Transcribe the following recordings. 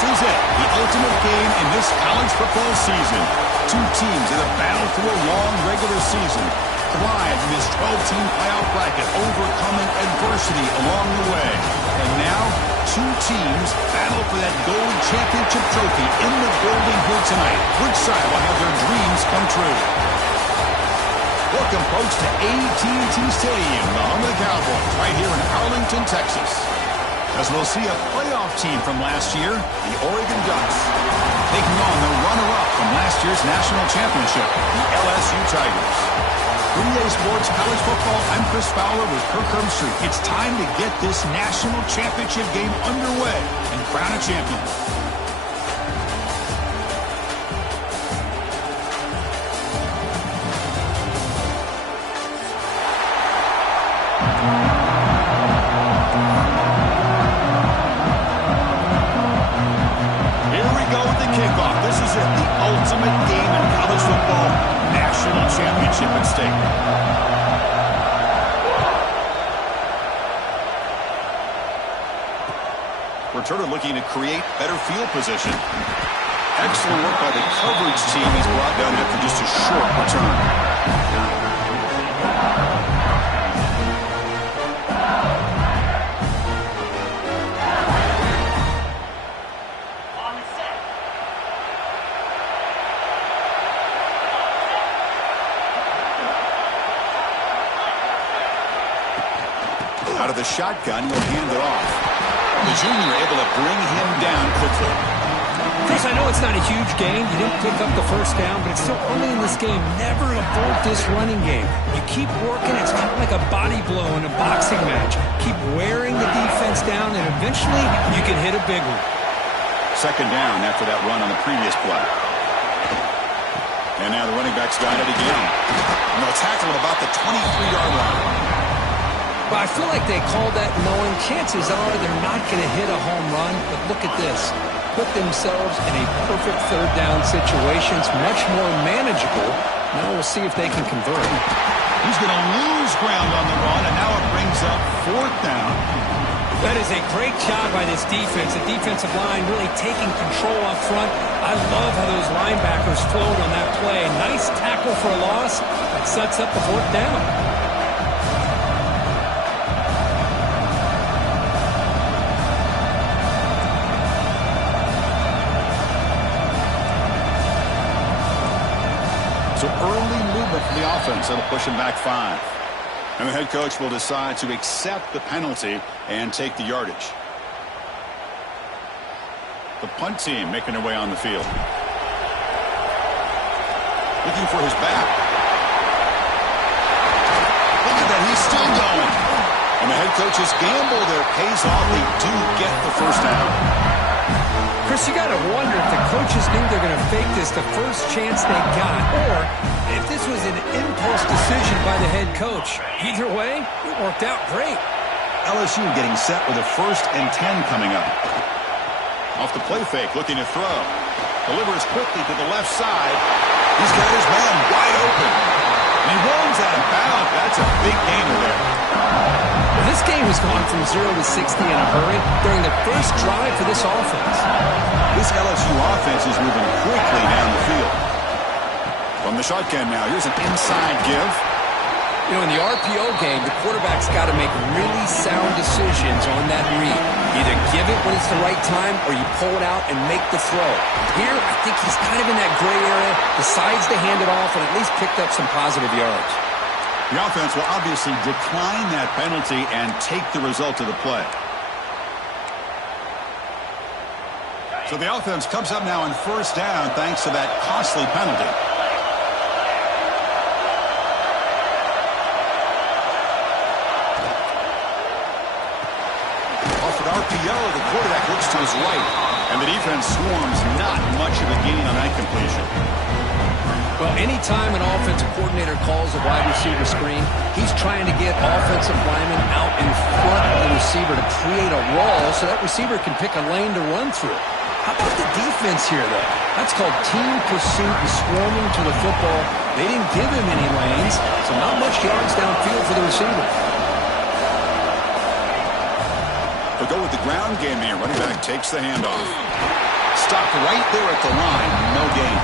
is it, the ultimate game in this college football season. Two teams that have battled through a long regular season, thrived in this 12-team playoff bracket, overcoming adversity along the way. And now, two teams battle for that gold championship trophy in the building here tonight. Which side will have their dreams come true? Welcome, folks, to AT&T Stadium, the home of the Cowboys, right here in Arlington, Texas. As we'll see a playoff team from last year, the Oregon Ducks, taking on the runner-up from last year's national championship, the LSU Tigers. For EA Sports College Football, I'm Chris Fowler with Kirk Herbstreit. It's time to get this national championship game underway and crown a champion. Championship at stake. Returner looking to create better field position. Excellent work by the coverage team. He's brought down after just a short return. Out of the shotgun, he'll hand it off. The junior able to bring him down quickly. Chris, I know it's not a huge gain. You didn't pick up the first down, but it's still early in this game. Never abort this running game. You keep working. It's kind of like a body blow in a boxing match. Keep wearing the defense down, and eventually you can hit a big one. Second down after that run on the previous play. And now the running back's got it again. And they'll tackle at about the 23-yard line. But I feel like they called that knowing chances are they're not going to hit a home run. But look at this. Put themselves in a perfect third down situation. It's much more manageable. Now we'll see if they can convert. He's going to lose ground on the run, and now it brings up fourth down. That is a great job by this defense. The defensive line really taking control up front. I love how those linebackers flowed on that play. Nice tackle for a loss. That sets up the fourth down. So early movement from the offense. That'll push him back 5. And the head coach will decide to accept the penalty and take the yardage. The punt team making their way on the field. Looking for his back. Look at that. He's still going. And the head coach's gamble there pays off. They do get the first down. Chris, you got to wonder if the coaches knew they're going to fake this the first chance they got, or if this was an impulse decision by the head coach. Either way, it worked out great. LSU getting set with a 1st and 10 coming up. Off the play fake, looking to throw. Delivers quickly to the left side. He's got his man wide open. And he runs out of bounds. That's a big gainer there. This game has gone from 0 to 60 in a hurry during the first drive for this offense. This LSU offense is moving quickly down the field. From the shotgun now, here's an inside give. You know, in the RPO game, the quarterback's got to make really sound decisions on that read. Either give it when it's the right time or you pull it out and make the throw. Here, I think he's kind of in that gray area, decides to hand it off and at least picked up some positive yards. The offense will obviously decline that penalty and take the result of the play. So the offense comes up now on first down thanks to that costly penalty. Offered RPO, the quarterback looks to his right, and the defense swarms not much of a gain on that completion. Well, anytime an offensive coordinator calls a wide receiver screen, he's trying to get offensive linemen out in front of the receiver to create a wall so that receiver can pick a lane to run through. How about the defense here, though? That's called team pursuit and swarming to the football. They didn't give him any lanes, so not much yards downfield for the receiver. They'll go with the ground game here. Running back takes the handoff. stopped right there at the line. No gain.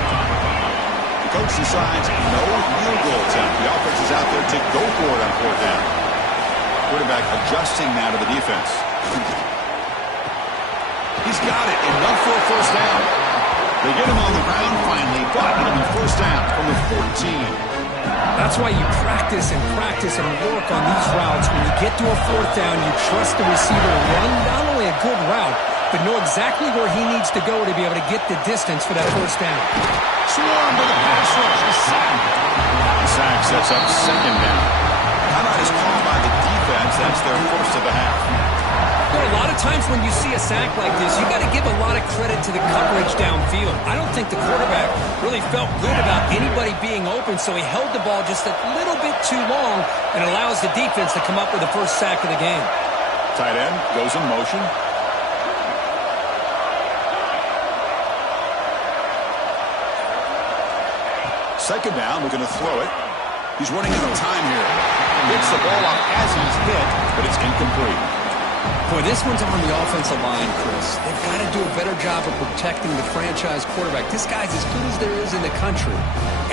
The coach decides no field goal attempt. The offense is out there to go for it on fourth down. Quarterback adjusting now to the defense. He's got it. Enough for a first down. They get him on the ground finally, but it'll be first down from the 14. That's why you practice and work on these routes. When you get to a fourth down, you trust the receiver to run not only a good route, but know exactly where he needs to go to be able to get the distance for that first down. Swarm with a pass rush. A sack. The sack sets up second down. Timeout is called by the defense. That's their first of the half. You know, a lot of times when you see a sack like this, you got to give a lot of credit to the coverage downfield. I don't think the quarterback really felt good about anybody being open, so he held the ball just a little bit too long and allows the defense to come up with the first sack of the game. Tight end goes in motion. Second down, we're going to throw it. He's running out of time here. Gets the ball off as he's hit, but it's incomplete. Boy, this one's on the offensive line, Chris. They've got to do a better job of protecting the franchise quarterback. This guy's as good as there is in the country,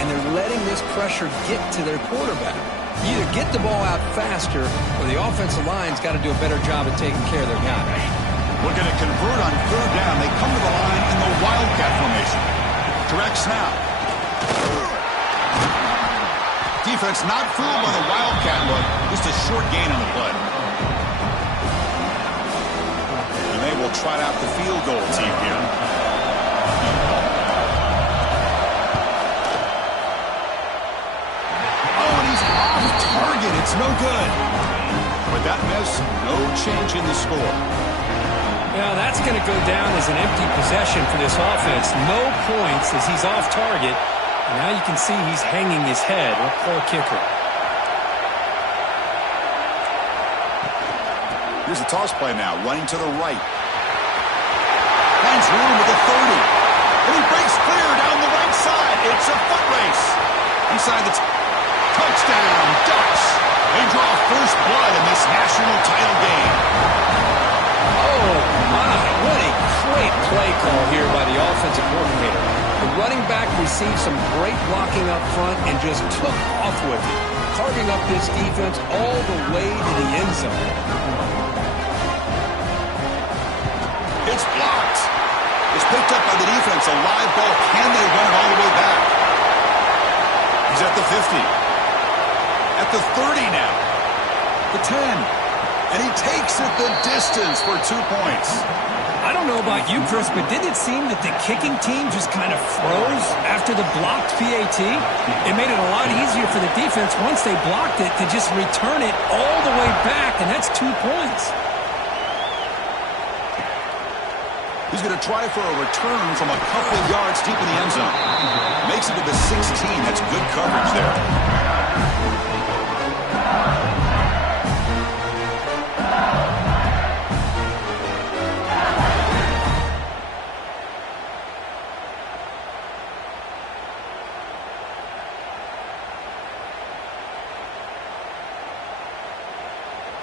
and they're letting this pressure get to their quarterback. You either get the ball out faster, or the offensive line's got to do a better job of taking care of their guy. We're going to convert on third down. They come to the line in the Wildcat formation. Direct snap. Defense not fooled by the Wildcat look. Just a short gain on the play. And they will trot out the field goal team here. Oh, and he's off target. It's no good. With that miss, no change in the score. Now that's going to go down as an empty possession for this offense. No points as he's off target. And now you can see he's hanging his head. What a poor kicker. Here's the toss play now, running to the right. Finds room with the 30. And he breaks clear down the right side. It's a foot race. Inside the touchdown, Ducks. They draw first blood in this national title game. Oh, my. What a great play call here by the offensive coordinator. The running back received some great blocking up front and just took off with it, carving up this defense all the way to the end zone. It's blocked. It's picked up by the defense. A live ball. Can they run it all the way back? He's at the 50. At the 30 now. The 10. And he takes it the distance for 2 points. I don't know about you, Chris, but didn't it seem that the kicking team just kind of froze after the blocked PAT? It made it a lot easier for the defense once they blocked it to just return it all the way back, and that's 2 points. He's going to try for a return from a couple of yards deep in the end zone. Makes it to the 16. That's good coverage there.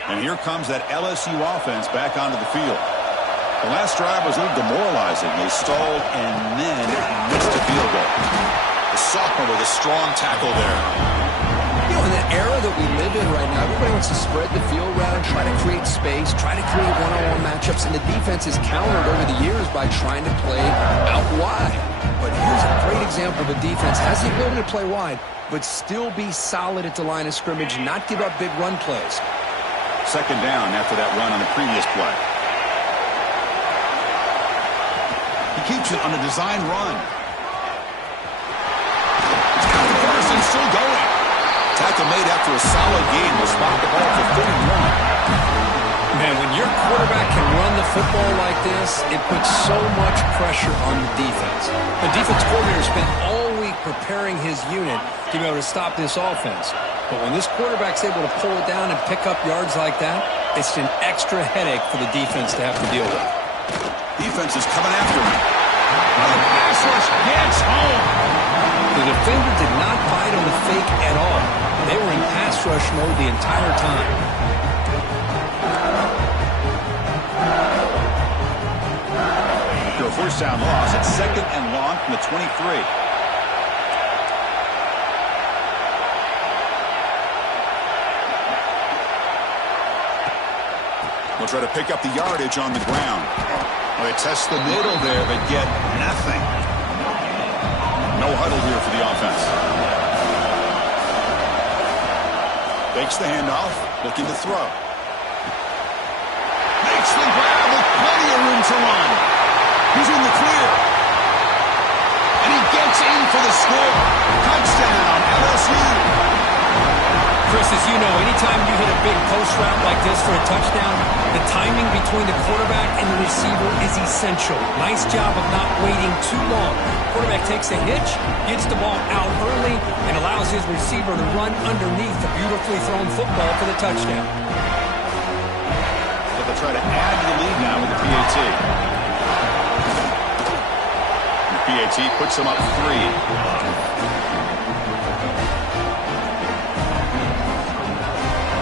And here comes that LSU offense back onto the field. The last drive was a little demoralizing. They stalled and then missed a field goal. The sophomore with a strong tackle there. You know, in the era that we live in right now, everybody wants to spread the field around, try to create space, try to create one-on-one matchups, and the defense is countered over the years by trying to play out wide. But here's a great example of a defense has the ability to play wide, but still be solid at the line of scrimmage, not give up big run plays. Second down after that run on the previous play. He keeps it on a design run. Carson still going. Tackle made after a solid gain will spot the ball for 31. Man, when your quarterback can run the football like this, it puts so much pressure on the defense. The defense coordinator spent all week preparing his unit to be able to stop this offense. But when this quarterback's able to pull it down and pick up yards like that, it's an extra headache for the defense to have to deal with. Defense is coming after him. The pass rush gets home. The defender did not bite on the fake at all. They were in pass rush mode the entire time. Go a first down loss. It's 2nd and long from the 23. They'll try to pick up the yardage on the ground. Well, they test the middle there, but get nothing. No huddle here for the offense. Fakes the handoff, looking to throw. Makes the grab with plenty of room to run. He's in the clear. And he gets in for the score. Touchdown, LSU. Chris, as you know, anytime you hit a big post route like this for a touchdown, the timing between the quarterback and the receiver is essential. Nice job of not waiting too long. Quarterback takes a hitch, gets the ball out early, and allows his receiver to run underneath the beautifully thrown football for the touchdown. So they'll try to add to the lead now with the PAT. And the PAT puts them up 3.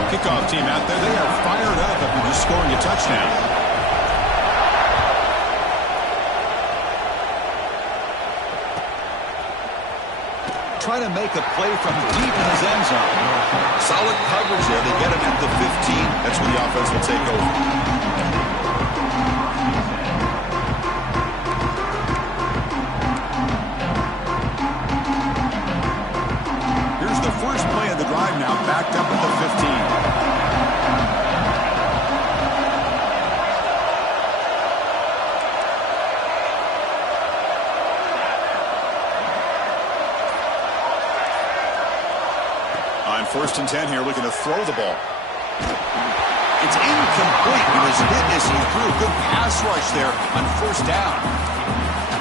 Kickoff team out there, they are fired up after just scoring a touchdown. Try to make a play from deep in his end zone. Solid coverage there. They get him at the 15. That's where the offense will take over. Here's the first play of the drive now, backed up at the 15. On 1st and 10 here, looking to throw the ball. It's incomplete. He was hit as he threw. Good pass rush there on 1st down.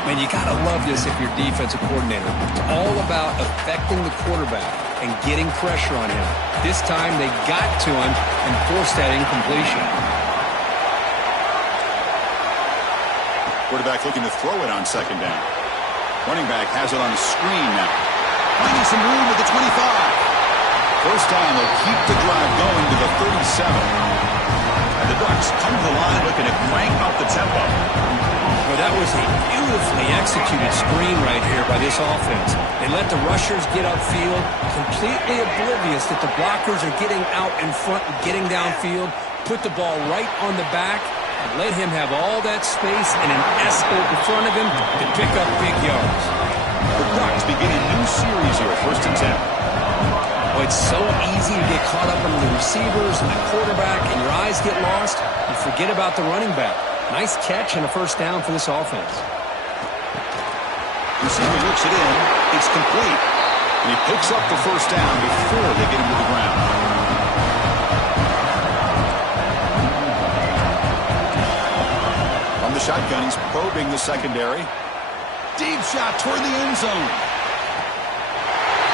Man, you got to love this if you're defensive coordinator. It's all about affecting the quarterback and getting pressure on him. This time they got to him and forced that incompletion. Quarterback looking to throw it on 2nd down. Running back has it on the screen now. Finding some room at the 25. 1st down, they'll keep the drive going to the 37. And the Ducks come to the line looking to crank up the tempo. Well, that was a beautifully executed screen right here by this offense. They let the rushers get upfield, completely oblivious that the blockers are getting out in front and getting downfield, put the ball right on the back, and let him have all that space and an escort in front of him to pick up big yards. The Ducks begin a new series here, 1st and 10. Well, it's so easy to get caught up in the receivers and the quarterback, and your eyes get lost. You forget about the running back. Nice catch and a 1st down for this offense. Receiver looks it in. It's complete. And he picks up the 1st down before they get him to the ground. From the shotgun, he's probing the secondary. Deep shot toward the end zone.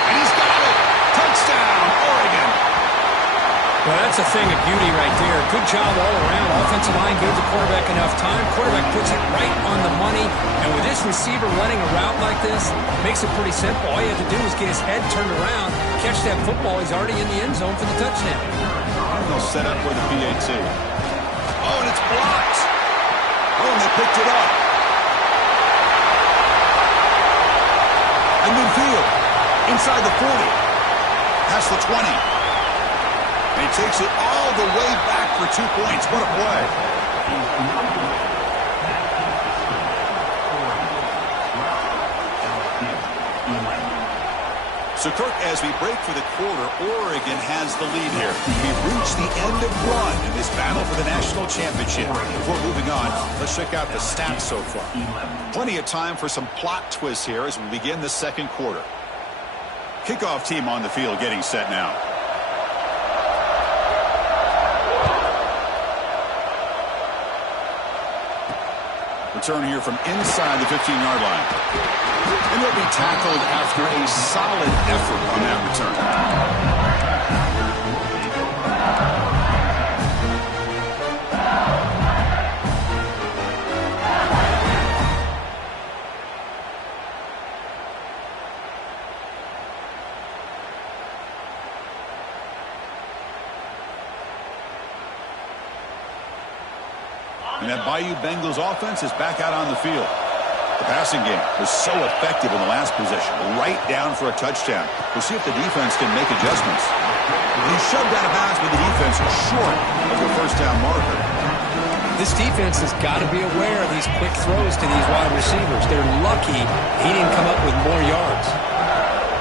And he's got it. Touchdown, Oregon. Well, that's a thing of beauty right there. Good job all around. Offensive line gave the quarterback enough time. Quarterback puts it right on the money. And with this receiver running a route like this, makes it pretty simple. All you have to do is get his head turned around, catch that football. He's already in the end zone for the touchdown. And they'll set up with the PAT. Oh, and it's blocked. Oh, and they picked it up. And midfield, inside the 40, past the 20. And he takes it all the way back for 2 points. What a play. So, Kirk, as we break for the quarter, Oregon has the lead here. We've reached the end of run in this battle for the national championship. Before moving on, let's check out the stats so far. Plenty of time for some plot twists here as we begin the 2nd quarter. Kickoff team on the field getting set now. Return here from inside the 15-yard line. And he'll be tackled after a solid effort on that return. And that Bayou Bengals offense is back out on the field. The passing game was so effective in the last possession, right down for a touchdown. We'll see if the defense can make adjustments. He shoved out of bounds with the defense short of the first down marker. This defense has got to be aware of these quick throws to these wide receivers. They're lucky he didn't come up with more yards.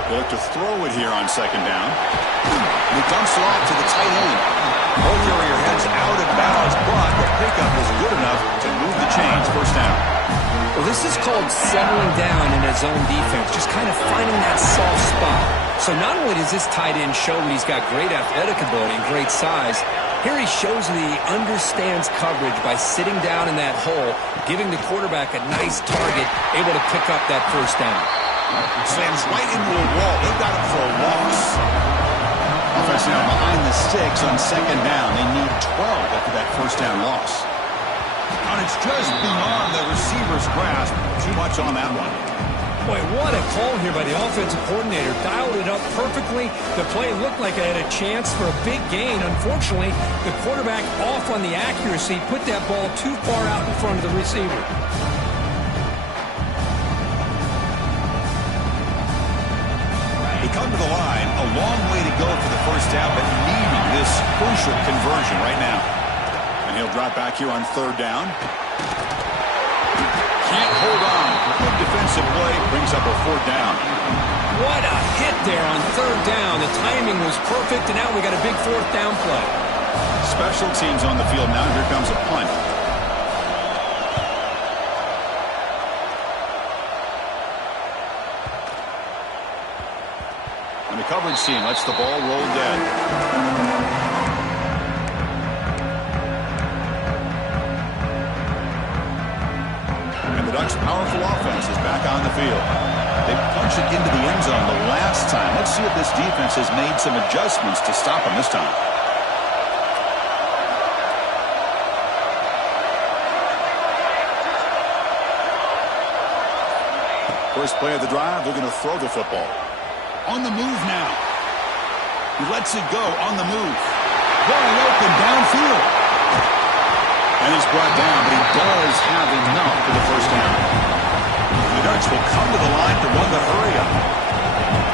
They look to throw it here on second down. And he dumps it off to the tight end. Ball carrier heads out of bounds, but the pickup is good enough to move the chains. First down. Well, this is called settling down in his own defense, just kind of finding that soft spot. So not only does this tight end show that he's got great athletic ability and great size, here he shows that he understands coverage by sitting down in that hole, giving the quarterback a nice target, able to pick up that first down. Slams right into a wall. They've got him for a loss. Offense now behind the sticks on second down. They need 12 after that first down loss. And it's just beyond the receiver's grasp. Too much on that one. Boy, what a call here by the offensive coordinator. Dialed it up perfectly. The play looked like it had a chance for a big gain. Unfortunately, the quarterback off on the accuracy, put that ball too far out in front of the receiver. They come to the line, a long way to go for the first down, but needing this crucial conversion right now. And he'll drop back here on third down. Can't hold on. Good defensive play brings up a fourth down. What a hit there on third down. The timing was perfect, and now we got a big fourth down play. Special teams on the field now. Here comes a punt. And the coverage team lets the ball roll dead. Ducks' powerful offense is back on the field. They punched it into the end zone the last time. Let's see if this defense has made some adjustments to stop them this time. First play of the drive, they're going to throw the football. On the move now. He lets it go on the move. Wide open downfield. And he's brought down, but he does have enough for the first down. The Ducks will come to the line to run the hurry up.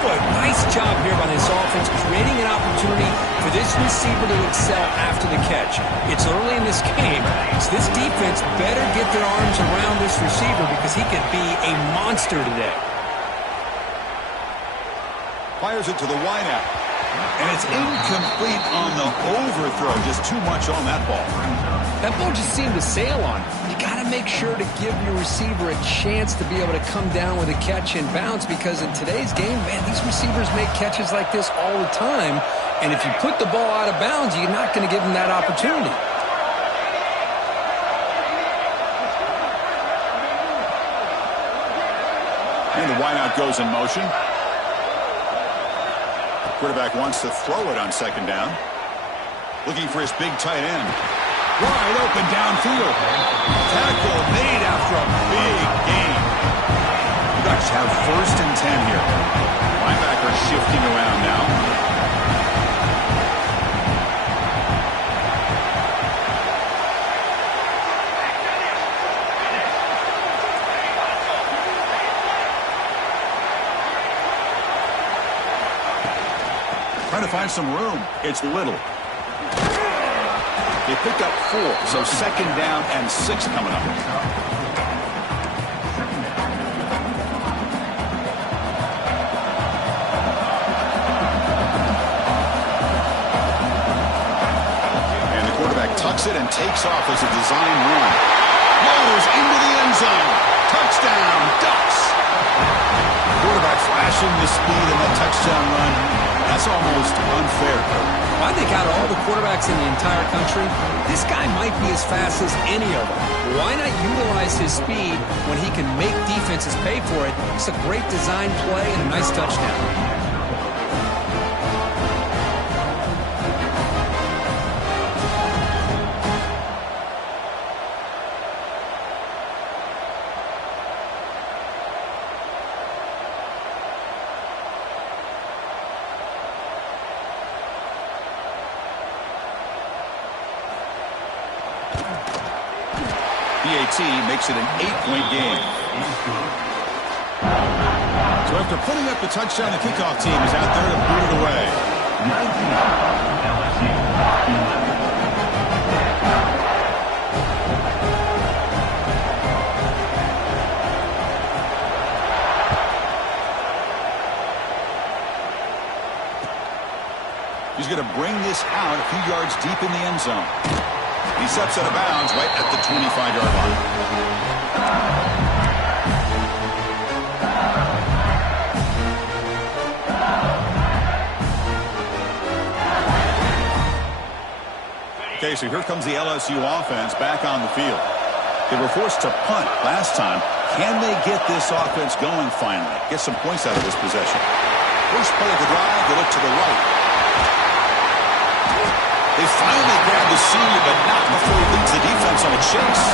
Boy, nice job here by this offense, creating an opportunity for this receiver to excel after the catch. It's early in this game, so this defense better get their arms around this receiver because he could be a monster today. Fires it to the wideout. And it's incomplete on the overthrow. Just too much on that ball. That ball just seemed to sail on. You got to make sure to give your receiver a chance to be able to come down with a catch and bounce because in today's game, man, these receivers make catches like this all the time. And if you put the ball out of bounds, you're not going to give them that opportunity. And the wideout goes in motion. Quarterback wants to throw it on second down. Looking for his big tight end. Wide open downfield. Tackle made after a big gain. The Ducks have first and 10 here. Linebacker shifting around now. Trying to find some room. It's Little. They pick up 4, so second down and 6 coming up. And the quarterback tucks it and takes off as a design run. Goes into the end zone. Touchdown, Ducks. Quarterback flashing the speed in that touchdown run. That's almost unfair. I think out of all the quarterbacks in the entire country, this guy might be as fast as any of them. Why not utilize his speed when he can make defenses pay for it? It's a great design play and a nice touchdown. PAT makes it an 8-point game. So after putting up the touchdown, the kickoff team is out there to boot it away. He's going to bring this out a few yards deep in the end zone. He steps out of bounds right at the 25-yard line. Okay, so here comes the LSU offense back on the field. They were forced to punt last time. Can they get this offense going finally? Get some points out of this possession. First play of the drive, they look to the right. They finally grab the senior, but not before he leads the defense on a chase.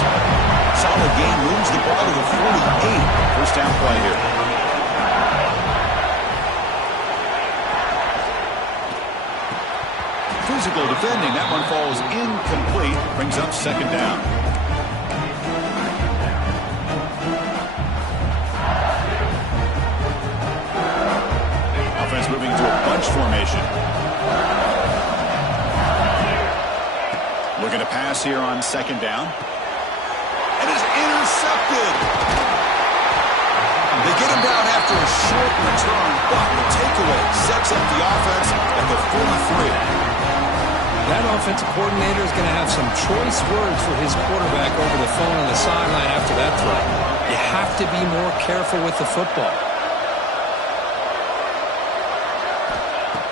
Solid gain, moves the ball to the 48. First down play here. Physical defending. That one falls incomplete. Brings up second down. Offense moving to a bunch formation. Looking to pass here on second down. And is intercepted. They get him down after a short return, but the takeaway sets up the offense at the 43. That offensive coordinator is going to have some choice words for his quarterback over the phone on the sideline after that throw. You have to be more careful with the football.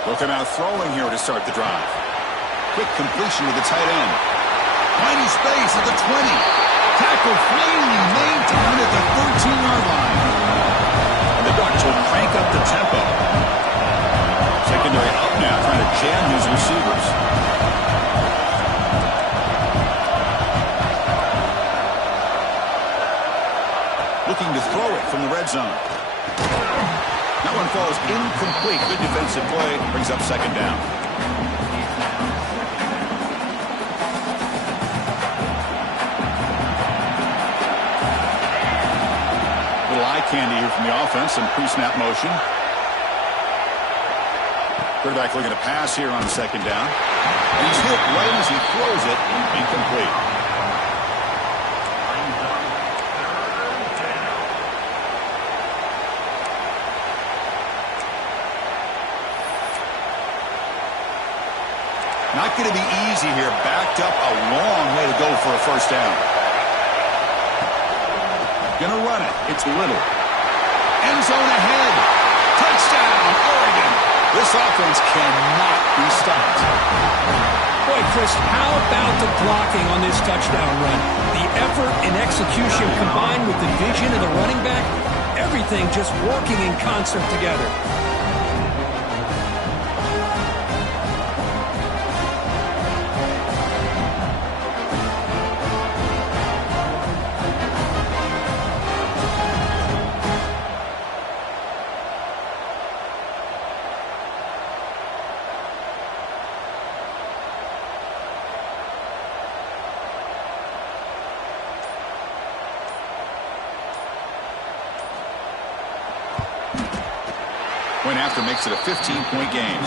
They'll come out throwing here to start the drive. Quick completion to the tight end. Tiny space at the 20. Tackle finally maintained at the 13-yard line. And the Ducks will crank up the tempo. Secondary up now, trying to jam his receivers. Looking to throw it from the red zone. That one falls incomplete. Good defensive play. Brings up second down. Little eye candy here from the offense. Some pre-snap motion. Quarterback looking to pass here on second down. And he's hit right as he throws it. Incomplete. Not going to be easy here. Backed up a long way to go for a first down. Going to run it. It's Little. End zone ahead. Touchdown, Oregon. This offense cannot be stopped. Boy, Chris, how about the blocking on this touchdown run? The effort and execution combined with the vision of the running back, everything just working in concert together. Point after makes it a 15-point game.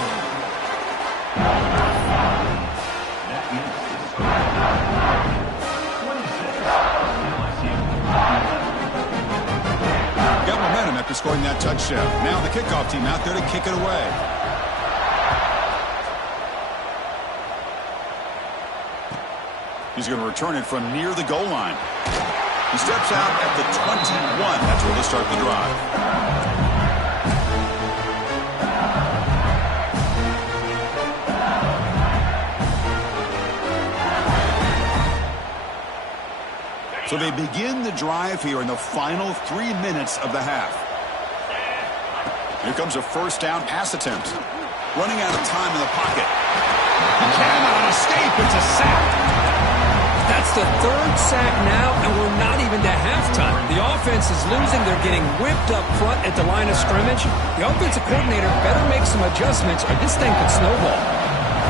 Got momentum after scoring that touchdown. Now the kickoff team out there to kick it away. He's going to return it from near the goal line. He steps out at the 21. That's where they'll start the drive. So they begin the drive here in the final 3 minutes of the half. Here comes a first down pass attempt. Running out of time in the pocket. He cannot escape. It's a sack. That's the third sack now, and we're not even to halftime. The offense is losing. They're getting whipped up front at the line of scrimmage. The offensive coordinator better make some adjustments or this thing could snowball.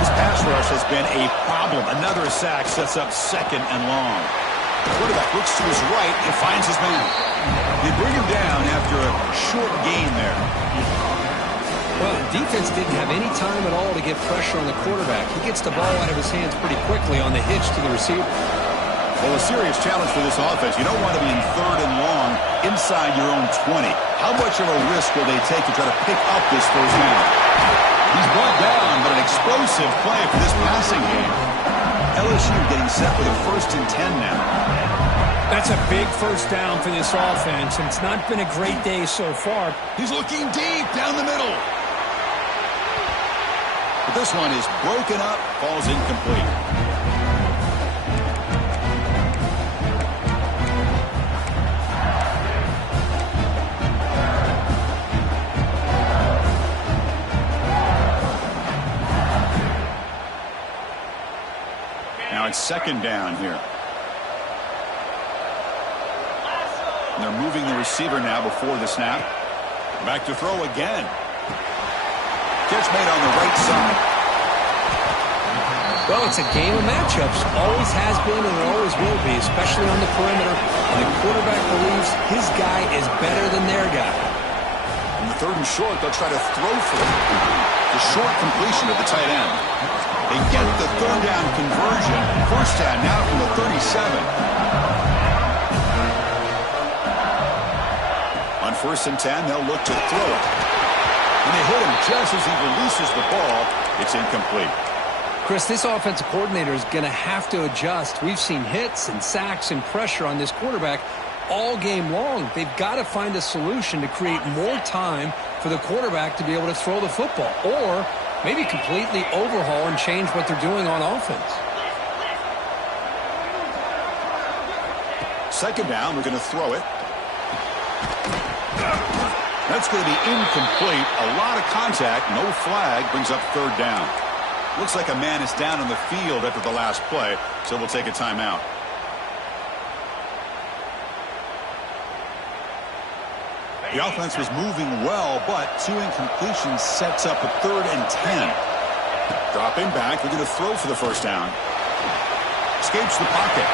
This pass rush has been a problem. Another sack sets up second and long. Quarterback looks to his right and finds his man. They bring him down after a short gain there. Well, defense didn't have any time at all to get pressure on the quarterback. He gets the ball out of his hands pretty quickly on the hitch to the receiver. Well, a serious challenge for this offense. You don't want to be in 3rd and long inside your own 20. How much of a risk will they take to try to pick up this first down? He's brought down, but an explosive play for this passing game. LSU getting set with a 1st and 10 now. That's a big first down for this offense, and it's not been a great day so far. He's looking deep down the middle. But this one is broken up, falls incomplete. Now it's 2nd down here. And they're moving the receiver now before the snap. Back to throw again. Catch made on the right side. Well, it's a game of matchups. Always has been and it always will be, especially on the perimeter. And the quarterback believes his guy is better than their guy. On the 3rd and short, they'll try to throw for it. The short completion of the tight end. They get the 3rd down conversion. 1st down now from the 37. On 1st and 10, they'll look to throw it. And they hit him just as he releases the ball. It's incomplete. Chris, this offensive coordinator is going to have to adjust. We've seen hits and sacks and pressure on this quarterback all game long. They've got to find a solution to create more time for the quarterback to be able to throw the football, or maybe completely overhaul and change what they're doing on offense. 2nd down, we're going to throw it. That's going to be incomplete. A lot of contact, no flag, brings up 3rd down. Looks like a man is down on the field after the last play, so we'll take a timeout. The offense was moving well, but 2 incompletions sets up a 3rd and 10. Dropping back, we're going to throw for the 1st down. Escapes the pocket.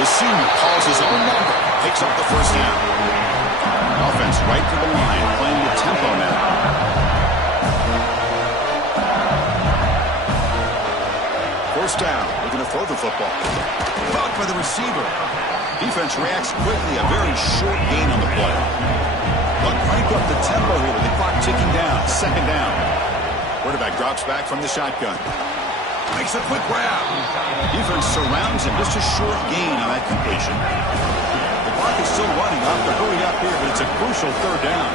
The senior calls his own number, picks up the 1st down. Offense right to the line, playing with tempo now. 1st down, we're going to throw the football. Caught by the receiver. Defense reacts quickly, a very short gain on the play. But crank up the tempo here with the clock ticking down. 2nd down. Quarterback drops back from the shotgun. Makes a quick grab. Defense surrounds him. Just a short gain on that completion. The clock is still running. I'll have to hurry up here, but it's a crucial 3rd down.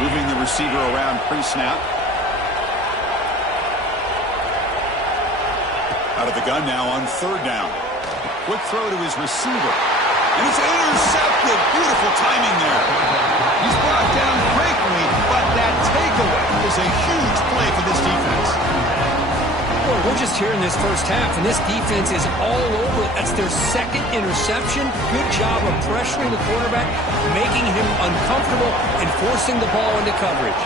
Moving the receiver around pre-snap. Out of the gun now on 3rd down. Quick throw to his receiver. And it's intercepted. Beautiful timing there. He's brought down quickly, but that takeaway is a huge play for this defense. Boy, we're just here in this first half, and this defense is all over it. That's their 2nd interception. Good job of pressuring the quarterback, making him uncomfortable, and forcing the ball into coverage.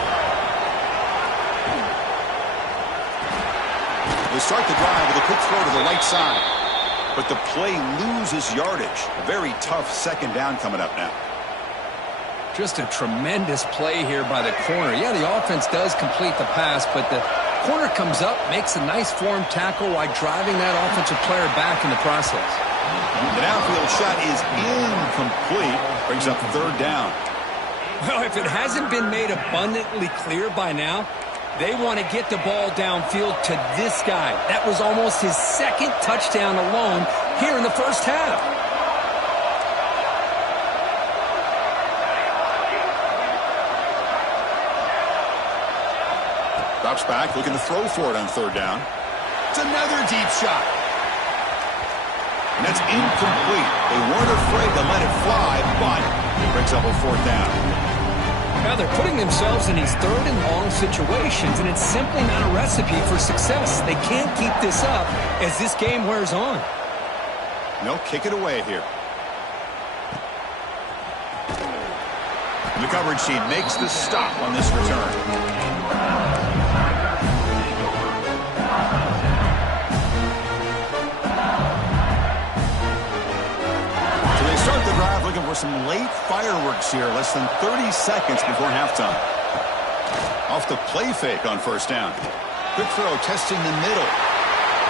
They start the drive with a quick throw to the right side. But the play loses yardage. A very tough 2nd down coming up now. Just a tremendous play here by the corner. Yeah, the offense does complete the pass, but the corner comes up, makes a nice form tackle while driving that offensive player back in the process. The downfield shot is incomplete. Brings up 3rd down. Well, if it hasn't been made abundantly clear by now, they want to get the ball downfield to this guy. That was almost his 2nd touchdown alone here in the first half. Drops back, looking to throw for it on 3rd down. It's another deep shot. And that's incomplete. They weren't afraid to let it fly, but it brings up a 4th down. Now they're putting themselves in these 3rd and long situations, and it's simply not a recipe for success. They can't keep this up as this game wears on. They'll kick it away here. And the coverage team makes the stop on this return. some late fireworks here, less than 30 seconds before halftime. Off the play fake on first down. Quick throw, testing the middle.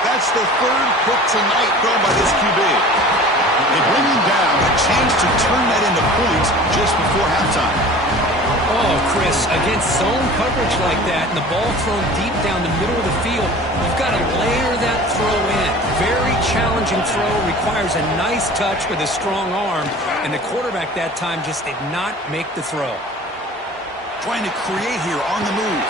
That's the third pick tonight thrown by this QB. They bring him down, a chance to turn that into points just before halftime. Oh, Chris, against zone coverage like that and the ball thrown deep down the middle of the field, you've got to layer that throw in. Very challenging throw, requires a nice touch with a strong arm, and the quarterback that time just did not make the throw. Trying to create here on the move.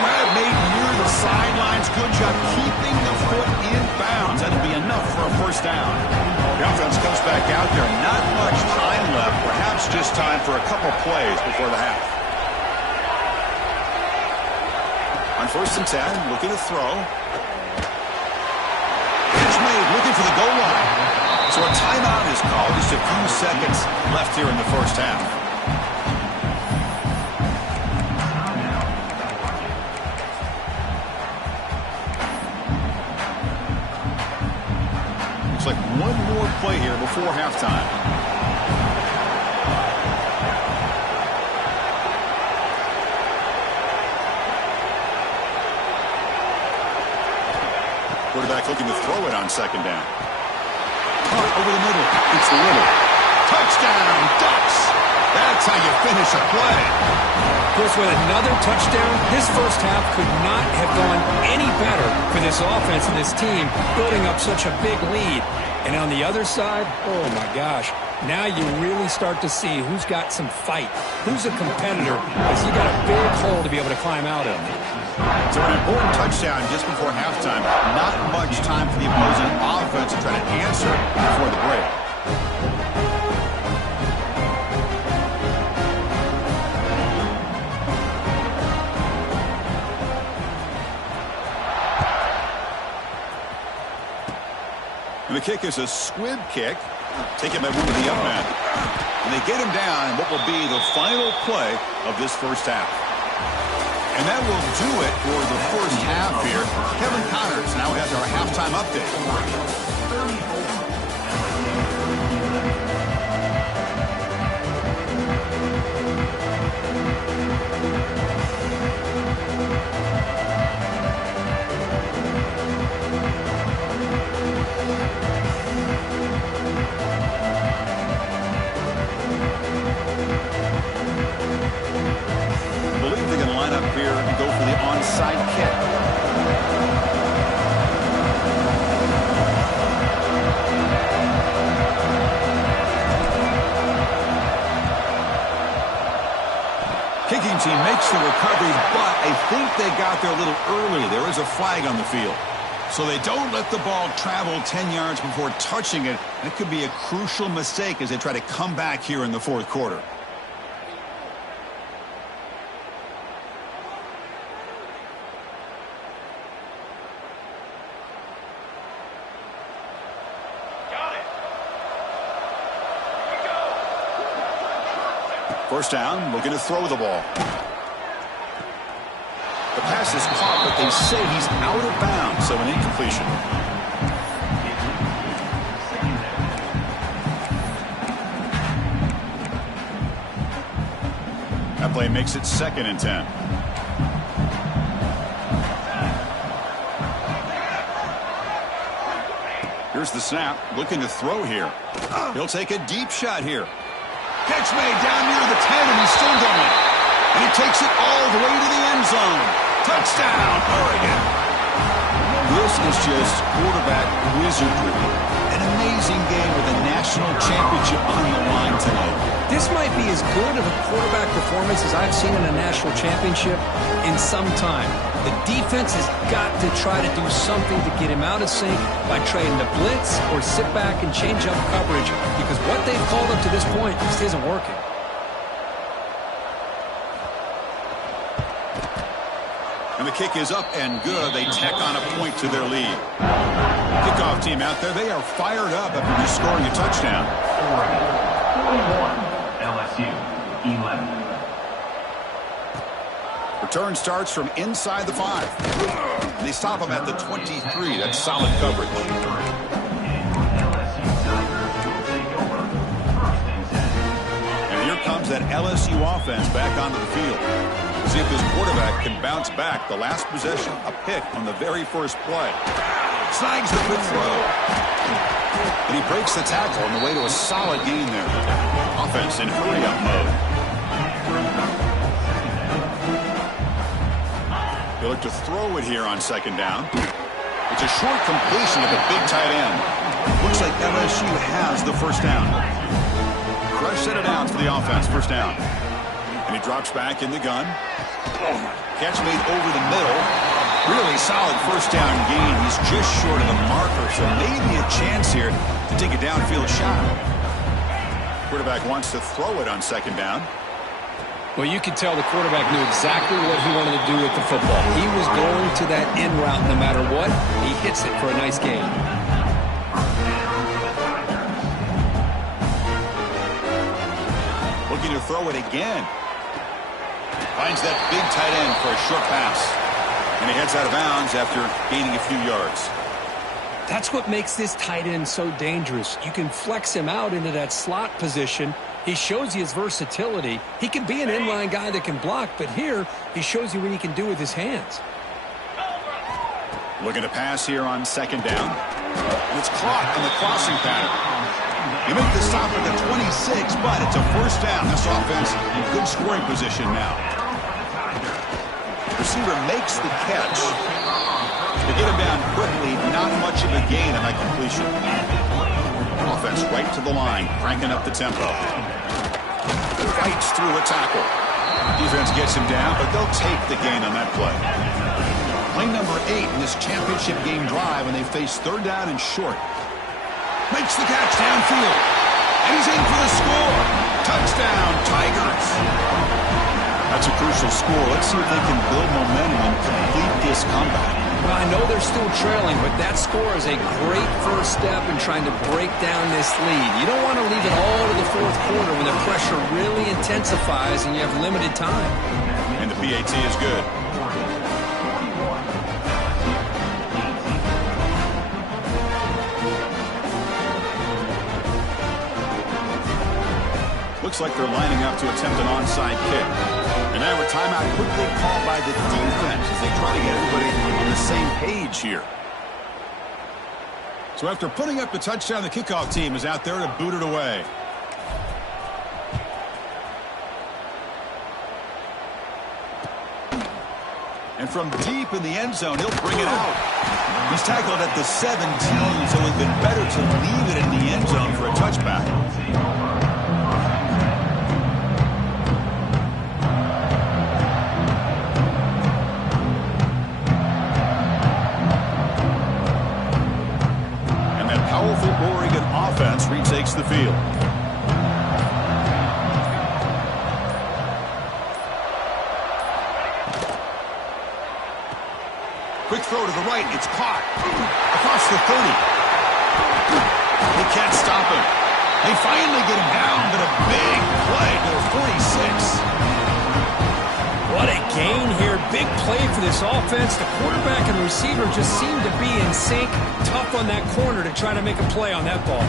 Grab made near the sidelines. Good job keeping the foot in bounds. That'll be enough for a first down. The offense comes back out there. Not much time left. Perhaps just time for a couple plays before the half. On first and 10, looking to throw. Pitch made, looking for the goal line. So a timeout is called. Just a few seconds left here in the first half. Like one more play here before halftime. Quarterback looking to throw it on second down. Caught over the middle. It's Little. Touchdown, Ducks. That's how you finish a play. Chris, with another touchdown, this first half could not have gone any better for this offense and this team, building up such a big lead. And on the other side, oh my gosh, now you really start to see who's got some fight, who's a competitor, because you got a big hole to be able to climb out of. So an important touchdown just before halftime. Not much time for the opposing offense to try to answer before the break. And the kick is a squib kick, taken by one of the up men. And they get him down in what will be the final play of this first half. And that will do it for the first half here. Kevin Connors now has our halftime update. Onside kick. Kicking team makes the recovery, but I think they got there a little early. There is a flag on the field. So they don't let the ball travel 10 yards before touching it. That could be a crucial mistake as they try to come back here in the fourth quarter. First down, looking to throw the ball. The pass is caught, but they say he's out of bounds, so an incompletion. That play makes it 2nd and 10. Here's the snap, looking to throw here. He'll take a deep shot here. Catch made down near the 10, and he's still going. And he takes it all the way to the end zone. Touchdown, Oregon. This is just quarterback wizardry. An amazing game with a national championship on the line tonight. This might be as good of a quarterback performance as I've seen in a national championship in some time. The defense has got to try to do something to get him out of sync by trading the blitz or sit back and change up coverage, because what they've called up to this point just isn't working. And the kick is up and good. They tack on a point to their lead. Kickoff team out there, they are fired up after just scoring a touchdown. 41, LSU, 11. Return starts from inside the 5. They stop him at the 23. That's solid coverage. drives that LSU offense back onto the field. See if this quarterback can bounce back. The last possession, a pick on the very first play. Snags the quick throw. And he breaks the tackle on the way to a solid gain there. Offense in hurry-up mode. They look to throw it here on second down. It's a short completion to the big tight end. Looks like LSU has the first down. Fresh set of downs for the offense, first down. And he drops back in the gun. Catch made over the middle. Really solid first down gain. He's just short of the marker, so maybe a chance here to take a downfield shot. Quarterback wants to throw it on second down. Well, you could tell the quarterback knew exactly what he wanted to do with the football. He was going to that in route no matter what. He hits it for a nice gain. Looking to throw it again. Finds that big tight end for a short pass. And he heads out of bounds after gaining a few yards. That's what makes this tight end so dangerous. You can flex him out into that slot position. He shows you his versatility. He can be an inline guy that can block, but here he shows you what he can do with his hands. Looking to pass here on second down. And it's caught on the crossing pattern. You make the stop at the 26, but it's a first down. This offense in good scoring position now. Receiver makes the catch. To get him down quickly, not much of a gain on that completion. Offense right to the line, cranking up the tempo. Fights through a tackle. Defense gets him down, but they'll take the gain on that play. Play number 8 in this championship game drive, and they face third down and short. Makes the catch downfield. And he's in for the score. Touchdown, Tigers. That's a crucial score. Let's see if they can build momentum and complete this comeback. Well, I know they're still trailing, but that score is a great first step in trying to break down this lead. You don't want to leave it all to the fourth quarter when the pressure really intensifies and you have limited time. And the PAT is good. Looks like they're lining up to attempt an onside kick. And now a timeout quickly called by the defense as they try to get everybody on the same page here. So after putting up the touchdown, the kickoff team is out there to boot it away. And from deep in the end zone, he'll bring it out. He's tackled at the 17, so it would have been better to leave it in the end zone for a touchback. Powerful Oregon offense retakes the field. Quick throw to the right. It's caught. Across the 30. They can't stop him. They finally get him down, but a big play to the 46. What a gain here. Big play for this offense. The quarterback and receiver just seem to be in sync. Tough on that corner to try to make a play on that ball.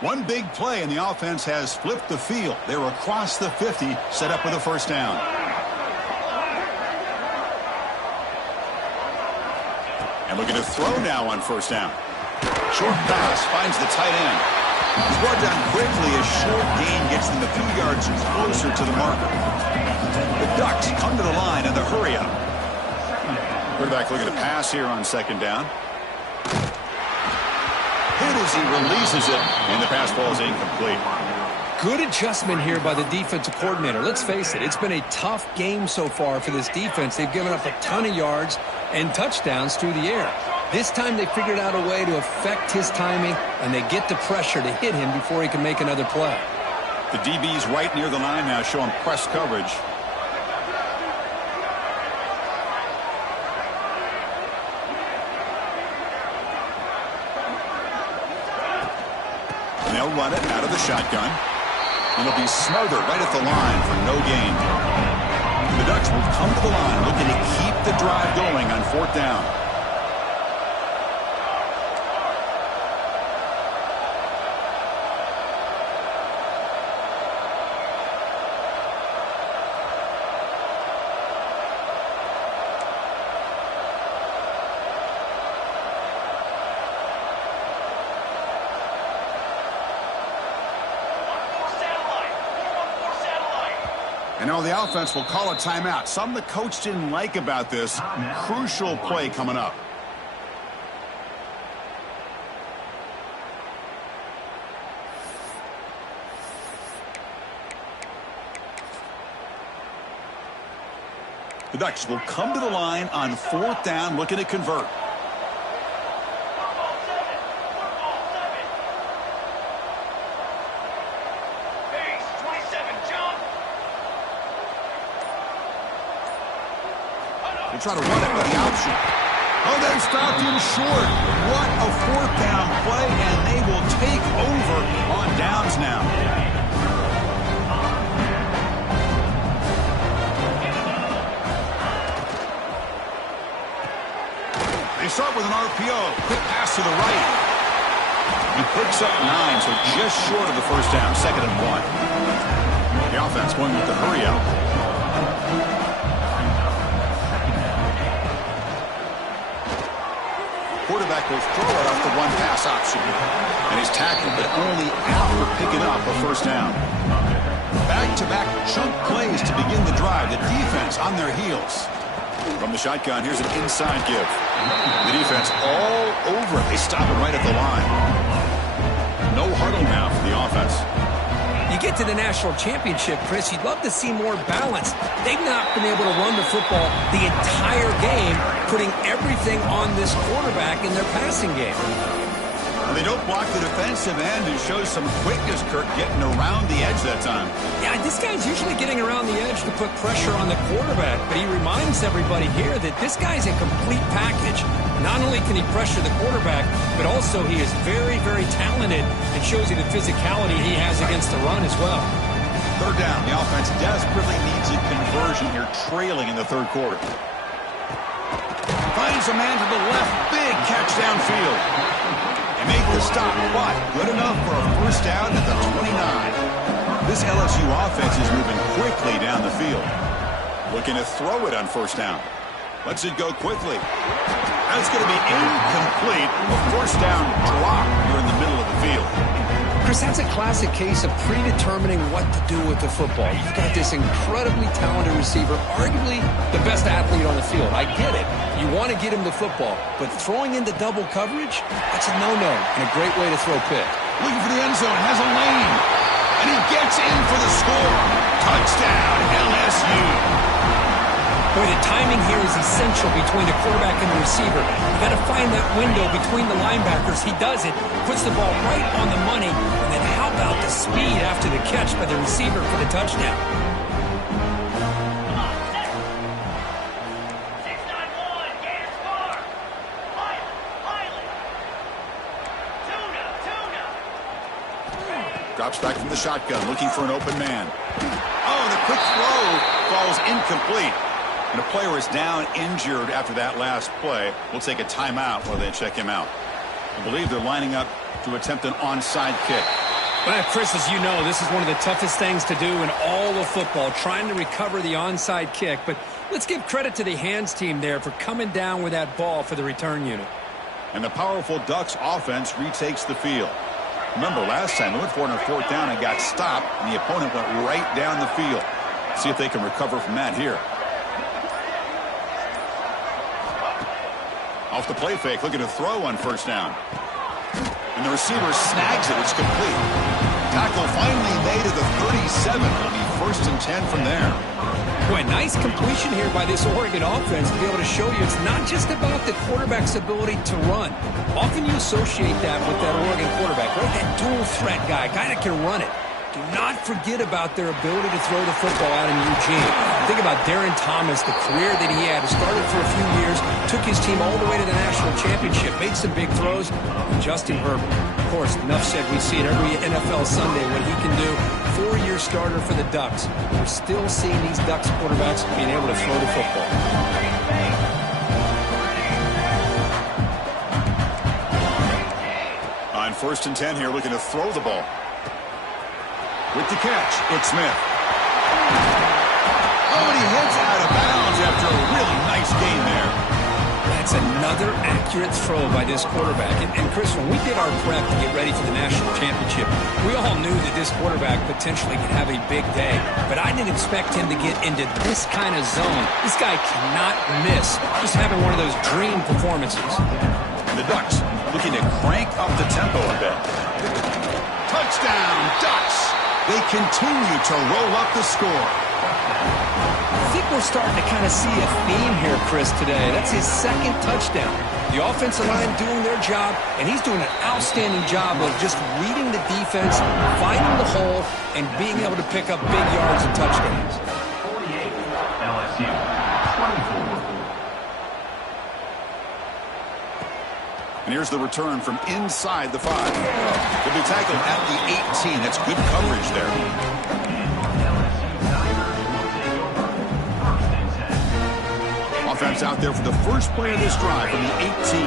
One big play, and the offense has flipped the field. They're across the 50, set up with a first down. And looking to throw now on first down. Short pass finds the tight end. He's brought down quickly. A short gain gets them a few yards closer to the marker. The Ducks come to the line in the hurry-up. Quarterback looking to pass here on second down. Hit as he releases it, and the pass ball is incomplete. Good adjustment here by the defensive coordinator. Let's face it, it's been a tough game so far for this defense. They've given up a ton of yards and touchdowns through the air. This time they figured out a way to affect his timing, and they get the pressure to hit him before he can make another play. The DB's right near the line now, showing press coverage. And they'll run it out of the shotgun. And it'll be smothered right at the line for no gain. The Ducks will come to the line looking to keep the drive going on fourth down. And now the offense will call a timeout. Something the coach didn't like about this. Crucial play coming up. The Ducks will come to the line on 4th down, looking to convert. They try to run it with the option. Oh, they stopped him short. What a 4th down play, and they will take over on downs now. They start with an RPO. Quick pass to the right. He picks up 9, so just short of the first down. 2nd and 1. The offense going with the hurry out. Quarterback will throw it off the one-pass option. And he's tackled, but only after picking up a first down. Back-to-back chunk plays to begin the drive. The defense on their heels. From the shotgun, here's an inside give. The defense all over it. They stop it right at the line. No huddle now for the offense. You get to the national championship, Chris, you'd love to see more balance. They've not been able to run the football the entire game, putting everything on this quarterback in their passing game. They don't block the defensive end and show some quickness, Kirk, getting around the edge that time. Yeah, this guy's usually getting around the edge to put pressure on the quarterback, but he reminds everybody here that this guy's a complete package. Not only can he pressure the quarterback, but also he is very, very talented and shows you the physicality he has against the run as well. 3rd down. The offense desperately needs a conversion here, trailing in the 3rd quarter. Finds a man to the left. Big catch downfield. They make the stop, but good enough for a first down at the 29. This LSU offense is moving quickly down the field. Looking to throw it on 1st down. Lets it go quickly. That's going to be incomplete. A 1st down drop here in the middle of the field. Chris, that's a classic case of predetermining what to do with the football. You've got this incredibly talented receiver, arguably the best athlete on the field. I get it. You want to get him the football, but throwing into double coverage, that's a no-no and a great way to throw pick. Looking for the end zone, has a lane, and he gets in for the score. Touchdown, LSU. Boy, the timing here is essential between the quarterback and the receiver. You got to find that window between the linebackers. He does it, puts the ball right on the money, and then how about the speed after the catch by the receiver for the touchdown? Drops back from the shotgun, looking for an open man. Oh, the quick throw falls incomplete. And a player is down injured after that last play. We'll take a timeout while they check him out. I believe they're lining up to attempt an onside kick. Well, Chris, as you know, this is one of the toughest things to do in all of football, trying to recover the onside kick. But let's give credit to the hands team there for coming down with that ball for the return unit. And the powerful Ducks offense retakes the field. Remember, last time they went for it on 4th down and got stopped, and the opponent went right down the field. See if they can recover from that here. Off the play fake, looking to throw on 1st down. And the receiver snags it. It's complete. Tackle finally made at the 37. It'll be 1st and 10 from there. Boy, nice completion here by this Oregon offense to be able to show you it's not just about the quarterback's ability to run. Often you associate that with that Oregon quarterback, right? That dual threat guy that can run it. Do not forget about their ability to throw the football out in Eugene. Think about Darren Thomas, the career that he had. Started for a few years, took his team all the way to the national championship, made some big throws. And Justin Herbert, of course, enough said, we see it every NFL Sunday what he can do. 4-year starter for the Ducks. We're still seeing these Ducks quarterbacks being able to throw the football. On 1st and 10 here, looking to throw the ball. With the catch, it's Smith. Oh, and he heads out of bounds after a really nice game there. That's another accurate throw by this quarterback. And Chris, when we did our prep to get ready for the national championship, We all knew that this quarterback potentially could have a big day, but I didn't expect him to get into this kind of zone. This guy cannot miss. Just having one of those dream performances. The Ducks looking to crank up the tempo a bit. Touchdown, Ducks! They continue to roll up the score. I think we're starting to kind of see a theme here, Chris, today. That's his second touchdown. The offensive line doing their job, and he's doing an outstanding job of just reading the defense, finding the hole, and being able to pick up big yards and touchdowns. 48, LSU, 24. And here's the return from inside the 5. He'll be tackled at the 18. That's good coverage there. Offense out there for the first play of this drive from the 18.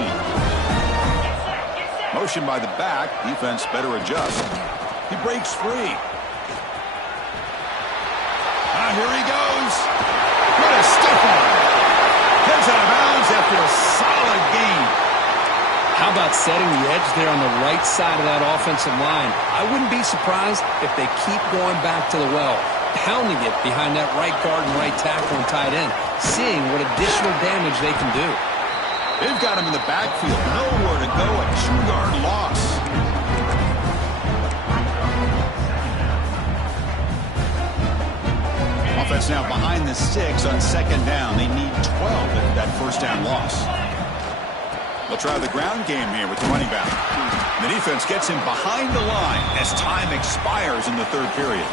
Motion by the back. Defense better adjust. He breaks free. Here he goes. What a stiff arm. Heads out of bounds after a solid gain. How about setting the edge there on the right side of that offensive line? I wouldn't be surprised if they keep going back to the well, pounding it behind that right guard and right tackle and tight end, seeing what additional damage they can do. They've got him in the backfield. Nowhere to go. A 2-yard loss. Offense now behind the 6 on second down. They need 12 at that first down loss. They'll try the ground game here with the running back. The defense gets him behind the line as time expires in the third period.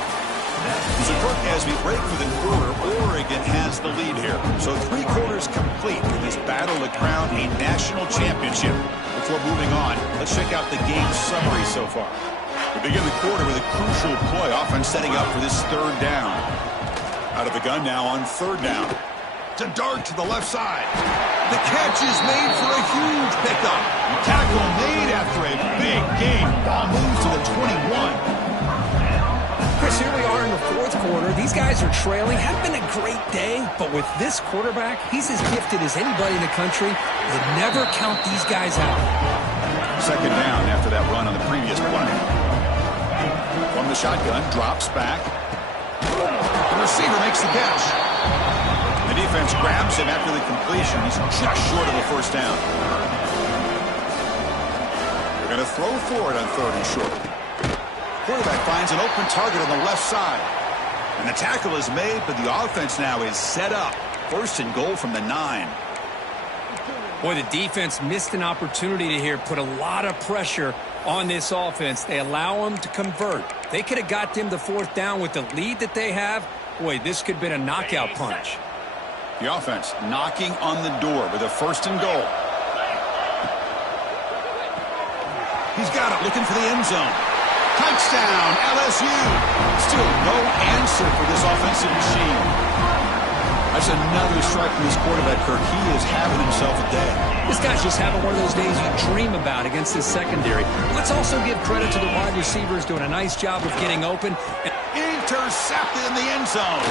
So, Brooke, as we break for the quarter, Oregon has the lead here. So 3 quarters complete in this battle to crown a national championship. Before moving on, let's check out the game summary so far. We begin the quarter with a crucial play. Offense setting up for this third down. Out of the gun now on third down. To dart to the left side. The catch is made for a huge pickup. Tackle made after a big gain. Ball moves to the 21. Chris, here we are in the fourth quarter. These guys are trailing. Hadn't been a great day, but with this quarterback, he's as gifted as anybody in the country. You never count these guys out. Second down after that run on the previous play. From the shotgun, drops back. The receiver makes the catch. The defense grabs him after the completion. He's just short of the first down. They're going to throw for it on third and short. Quarterback finds an open target on the left side. And the tackle is made, but the offense now is set up. First and goal from the 9. Boy, the defense missed an opportunity to here, put a lot of pressure on this offense. They allow them to convert. They could have got them to fourth down with the lead that they have. Boy, this could have been a knockout punch. The offense knocking on the door with a first and goal. He's got it, looking for the end zone. Touchdown, LSU. Still no answer for this offensive machine. That's another strike from this quarterback, Kirk. He is having himself a day. This guy's just having one of those days you dream about against this secondary. Let's also give credit to the wide receivers doing a nice job of getting open. Intercepted in the end zone.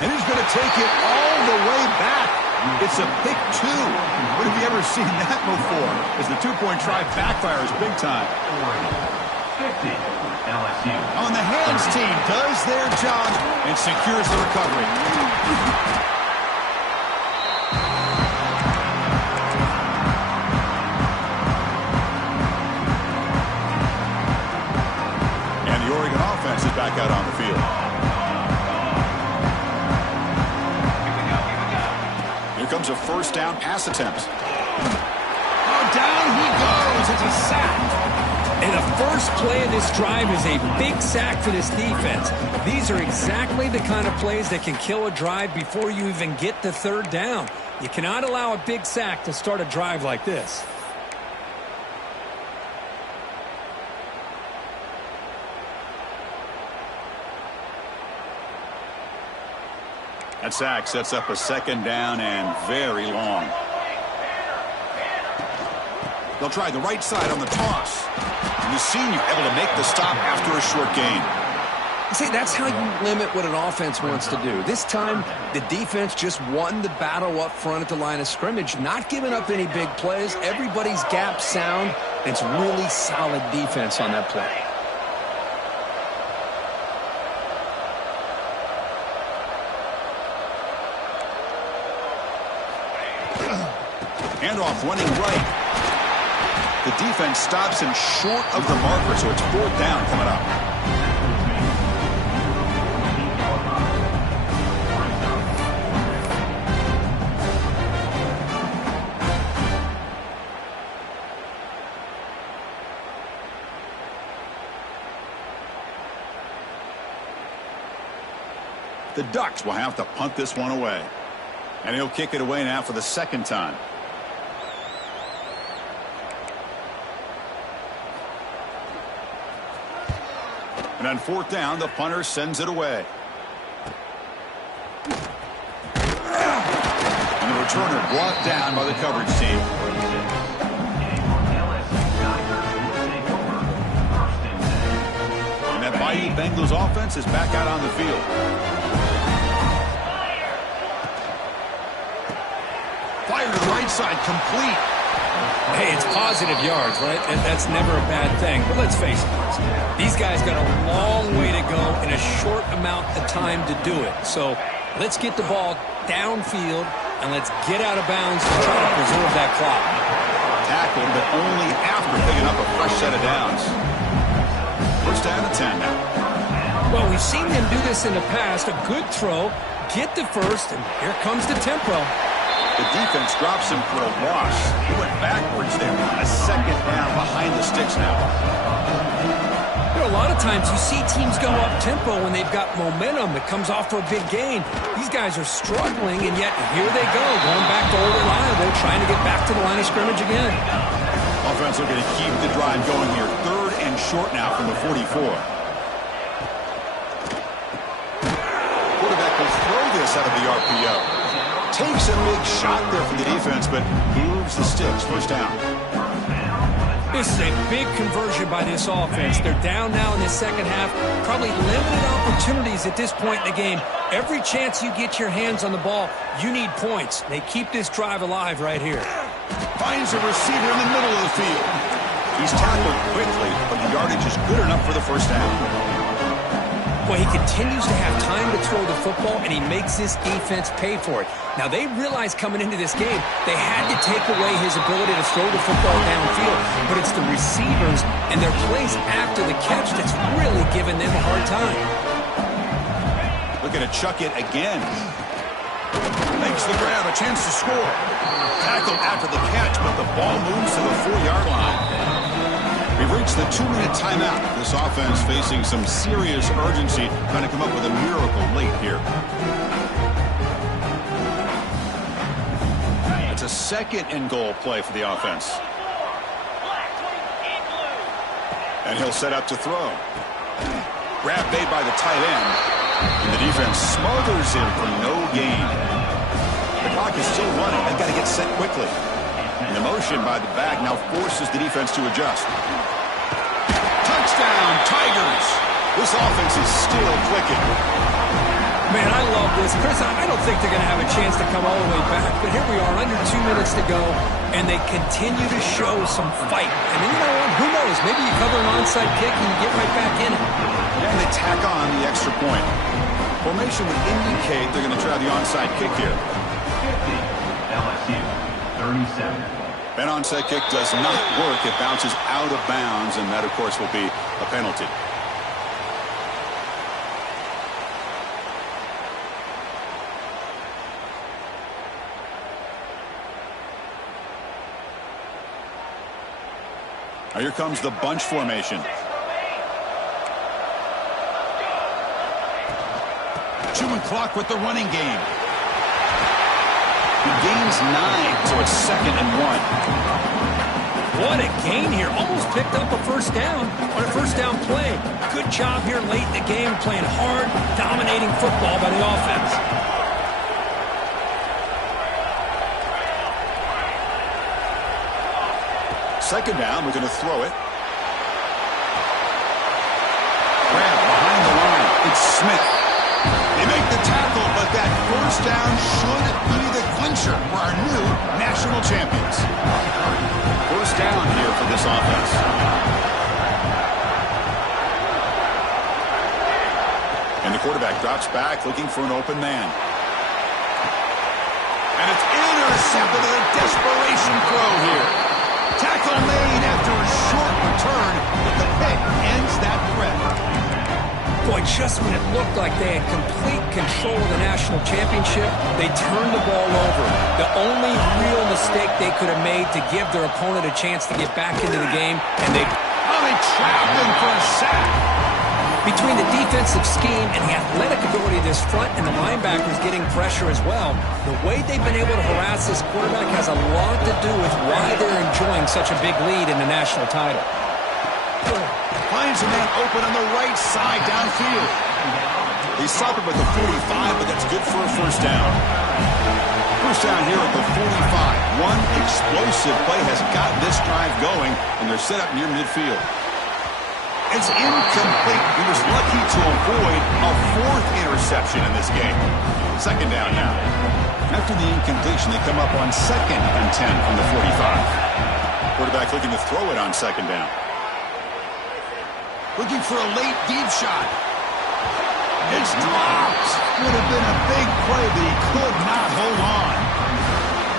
And he's going to take it all the way back. It's a pick 2. When have you ever seen that before? As the 2-point try backfires big time. 50, LSU. On the hands team does their job and secures the recovery. And the Oregon offense is back out on the field. Comes a first down pass attempt. Oh, down he goes. It's a sack. And the first play of this drive is a big sack for this defense. These are exactly the kind of plays that can kill a drive before you even get the third down. You cannot allow a big sack to start a drive like this. That sack sets up a second down and very long. They'll try the right side on the toss. And the senior able to make the stop after a short gain. See, that's how you limit what an offense wants to do. This time, the defense just won the battle up front at the line of scrimmage, not giving up any big plays. Everybody's gap sound. It's really solid defense on that play. Handoff running right. The defense stops him short of the marker, so it's 4th down coming up. The Ducks will have to punt this one away. And he'll kick it away now for the 2nd time. And on 4th down, the punter sends it away. And the returner brought down by the coverage team. And that mighty Bengals offense is back out on the field. Fire to the right side, complete. Hey, it's positive yards, right? That's never a bad thing. But let's face it, these guys got a long way to go in a short amount of time to do it. So let's get the ball downfield and let's get out of bounds to try to preserve that clock. Tackled, but only after picking up a fresh set of downs. 1st down and 10 now. Well, we've seen them do this in the past. A good throw, get the first, and here comes the tempo. The defense drops him for a loss. He went backwards there on a 2nd down behind the sticks now. There are a lot of times you see teams go up-tempo when they've got momentum. It comes off for a big gain. These guys are struggling, and yet here they go, going back to old reliable, trying to get back to the line of scrimmage again. Offense looking to keep the drive going here. 3rd and short now from the 44. Quarterback will throw this out of the RPO. Takes a big shot there from the defense, but moves the sticks. 1st down. This is a big conversion by this offense. They're down now in the 2nd half. Probably limited opportunities at this point in the game. Every chance you get your hands on the ball, you need points. They keep this drive alive right here. Finds a receiver in the middle of the field. He's tackled quickly, but the yardage is good enough for the 1st down. Well, he continues to have time to throw the football, and he makes this defense pay for it. Now, they realized coming into this game they had to take away his ability to throw the football downfield, but it's the receivers and their plays after the catch that's really giving them a hard time. Looking to chuck it again. Makes the grab, a chance to score. Tackled after the catch, but the ball moves to the 4-yard line. We've reached the 2-minute timeout. This offense facing some serious urgency, trying to come up with a miracle late here. It's a 2nd and goal play for the offense. And he'll set up to throw. Grab made by the tight end. And the defense smothers him for no gain. The clock is still running. They've got to get set quickly. And the motion by the back now forces the defense to adjust. Touchdown, Tigers! This offense is still clicking. Man, I love this. Chris, I don't think they're going to have a chance to come all the way back, but here we are, under 2 minutes to go, and they continue to show some fight. And then, you know what? Who knows? Maybe you cover an onside kick and you get right back in it. And they tack on the extra point. Formation would indicate they're going to try the onside kick here. 50, LSU, 37. That onside kick does not work. It bounces out of bounds, and that, of course, will be a penalty. Now here comes the bunch formation. Chewing clock with the running game. He gains 9, so it's 2nd and 1. What a gain here. Almost picked up a 1st down on a 1st down play. Good job here late in the game, playing hard, dominating football by the offense. Second down, we're going to throw it. Grab behind the line. Smith. They make the tackle, but that first down should be the clincher for our new national champions. First down here for this offense. And the quarterback drops back looking for an open man. And it's intercepted at a desperation throw here. Tackle made after a short return, but the pick ends that threat. Boy, just when it looked like they had complete control of the national championship, they turned the ball over. The only real mistake they could have made to give their opponent a chance to get back into the game, and they trapped him for a sack. Between the defensive scheme and the athletic ability of this front and the linebackers getting pressure as well, the way they've been able to harass this quarterback has a lot to do with why they're enjoying such a big lead in the national title. Finds a man open on the right side downfield. He stopped him at the 45, but that's good for a first down. First down here at the 45. One explosive play has got this drive going, and they're set up near midfield. It's incomplete. He was lucky to avoid a fourth interception in this game. Second down now. After the incompletion, they come up on 2nd and 10 from the 45. Quarterback looking to throw it on 2nd down. Looking for a late deep shot. It's dropped. Would have been a big play, but he could not hold on.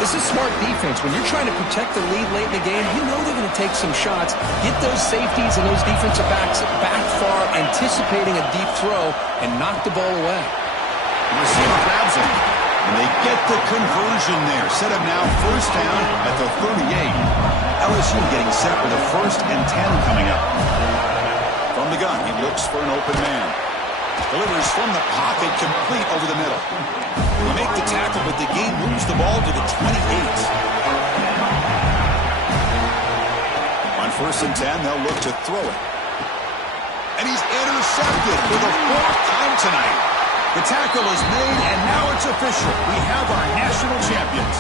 This is smart defense. When you're trying to protect the lead late in the game, you know they're going to take some shots, get those safeties and those defensive backs back far, anticipating a deep throw, and knock the ball away. The receiver grabs him, and they get the conversion there. Set up now first down at the 38. LSU getting set for the 1st and 10 coming up. From the gun, he looks for an open man. Delivers from the pocket, complete over the middle. They make the tackle, but the game moves the ball to the 28. On 1st and 10, they'll look to throw it. And he's intercepted for the 4th time tonight. The tackle is made, and now it's official. We have our national champions.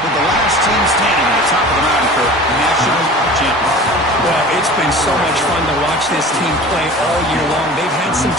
With the last team standing at the top of the mountain for national champions. Well, it's been so much fun to watch this team play all year long. They've had some